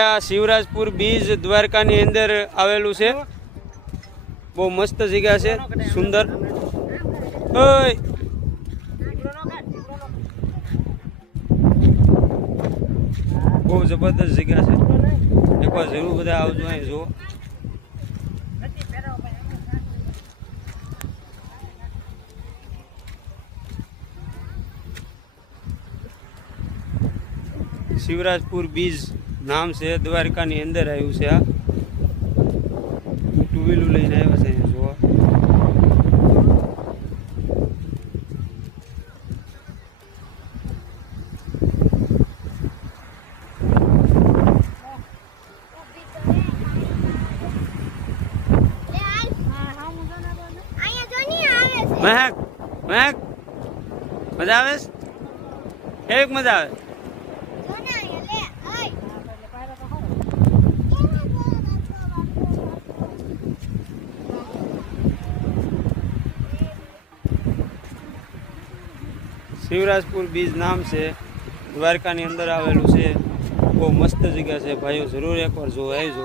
શિવરાજપુર બીજ દ્વારકાની અંદર આવેલું છે। બહુ મસ્ત જગ્યા છે, સુંદર। ઓય બહુ જબરદસ્ત જગ્યા છે, એકવાર જરૂર બધા આવજો અહીં જુઓ। શિવરાજપુર બીજ નામ છે, દ્વારકાની અંદર આવ્યું છે। આ ટુ વ્હીલર લઈને આવ્યા છે અહીંયા જોવા। મહેક મહેક મજા આવે છે? કેવી મજા આવે? શિવરાજપુર બીજ નામ છે, દ્વારકાની અંદર આવેલું છે। બહુ મસ્ત જગ્યા છે ભાઈઓ, જરૂર એકવાર જોવા આવજો।